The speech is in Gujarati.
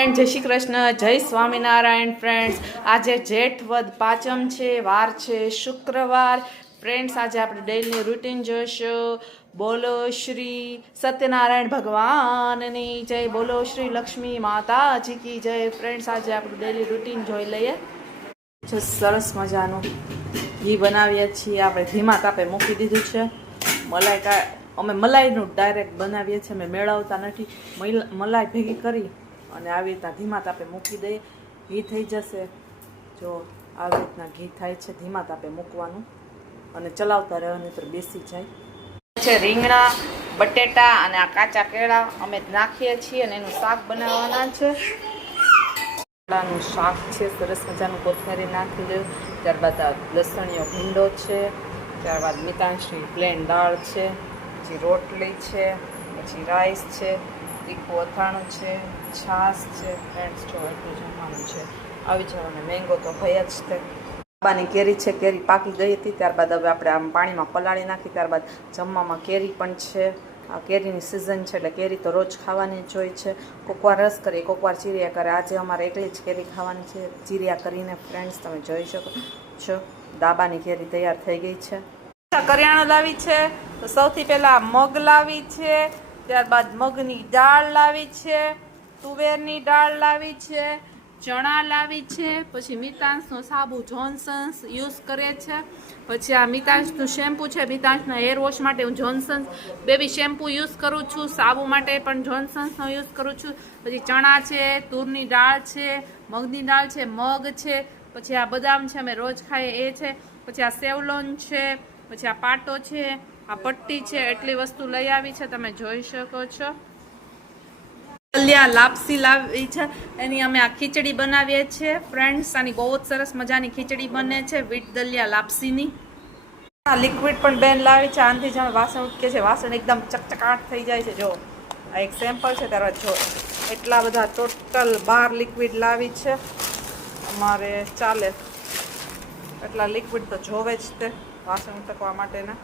ફ્રેન્ડ, જય શ્રી કૃષ્ણ, જય સ્વામિનારાયણ. ફ્રેન્ડ્સ, આજે જેઠ વદ પાંચમ છે, વાર છે શુક્રવાર. ફ્રેન્ડ્સ, આજે આપણે ડેઈલી રૂટીન જોઈશું. બોલો શ્રી સત્યનારાયણ ભગવાનની જય, બોલો શ્રી લક્ષ્મી માતાજી કી જય. ફ્રેન્ડ્સ, આજે આપણું ડેઈલી રૂટીન જોઈ લઈએ. સરસ મજાનું ઘી બનાવીએ છીએ આપણે. ધીમા તાપે મૂકી દીધું છે. અમે મલાઈનું ડાયરેક્ટ બનાવીએ છીએ, અમે મેળવતા નથી. મલાઈ ભેગી કરી અને આવી રીતના ધીમા તાપે મૂકી દઈએ. ઘી થઈ જશે. જો આવી રીતના ઘી થાય છે, ધીમા તાપે મૂકવાનું અને ચલાવતા રહેવાની, તો બેસી જાય છે. રીંગણા, બટેટા અને આ કાચા કેળા અમે નાખીએ છીએ અને એનું શાક બનાવવાના છે. કેળાનું શાક છે, સરસ મજાનું કોથમરી નાખી દઉં. ત્યારબાદ આ લસણીયો ભીંડો છે. ત્યારબાદ મિતાંશની પ્લેન દાળ છે, પછી રોટલી છે, પછી રાઈસ છે, તીખું અથાણું છે, છાશ છે. ફ્રેન્ડ્સ, જો એટલું જમવાનું છે. આવી જવાનું. મેંગો તો ભય જ છે. બાબાની કેરી છે, કેરી પાકી ગઈ હતી. ત્યારબાદ હવે આપણે આમ પાણીમાં પલાળી નાખી. ત્યારબાદ જમવામાં કેરી પણ છે. આ કેરીની સિઝન છે એટલે કેરી તો રોજ ખાવાની જ હોય છે. કોકવાર રસ કરીએ, કોકવાર ચીરિયા કરે. આજે અમારે એકલી જ કેરી ખાવાની છે, ચીરિયા કરીને. ફ્રેન્ડ્સ, તમે જોઈ શકો છો દાબાની કેરી તૈયાર થઈ ગઈ છે. કરિયાણું લાવી છે, તો સૌથી પહેલાં મગ લાવી છે. ત્યારબાદ મગની દાળ લાવી છે, તુવેરની દાળ લાવી છે, ચણા લાવી છે. પછી મિતાંશનો સાબુ જોન્સન્સ યુઝ કરે છે. પછી આ મિતાંશનું શેમ્પૂ છે, મિતાંશના હેર વોશ માટે હું જોન્સન્સ બેબી શેમ્પૂ યુઝ કરું છું. સાબુ માટે પણ જોન્સન્સનો યુઝ કરું છું. પછી ચણા છે, તુરની દાળ છે, મગની દાળ છે, મગ છે. પછી આ બદામ છે, અમે રોજ ખાઈએ એ છે. પછી આ સેવલોન છે, પછી આ પાટો છે, આ પટ્ટી છે. એટલી વસ્તુ લઈ આવી છે, તમે જોઈ શકો છો. દલિયા લાપસી લાવી છે, એની અમે આ ખીચડી બનાવીએ છીએ. ફ્રેન્ડ્સ, આની બહુ જ સરસ મજાની ખીચડી બને છે, વીટ દલિયા લાપસીની. આ લિક્વિડ પણ બેન લાવી છે. આનાથી જાણે વાસણ ઉટકે છે, વાસણ એકદમ ચકચકાટ થઈ જાય છે. જો આ એક સેમ્પલ છે. ત્યારબાદ જો એટલા બધા ટોટલ 12 લિક્વિડ લાવી છે. અમારે ચાલે એટલા લિક્વિડ તો જોવે જ તે વાસણ ઉટકવા માટેના.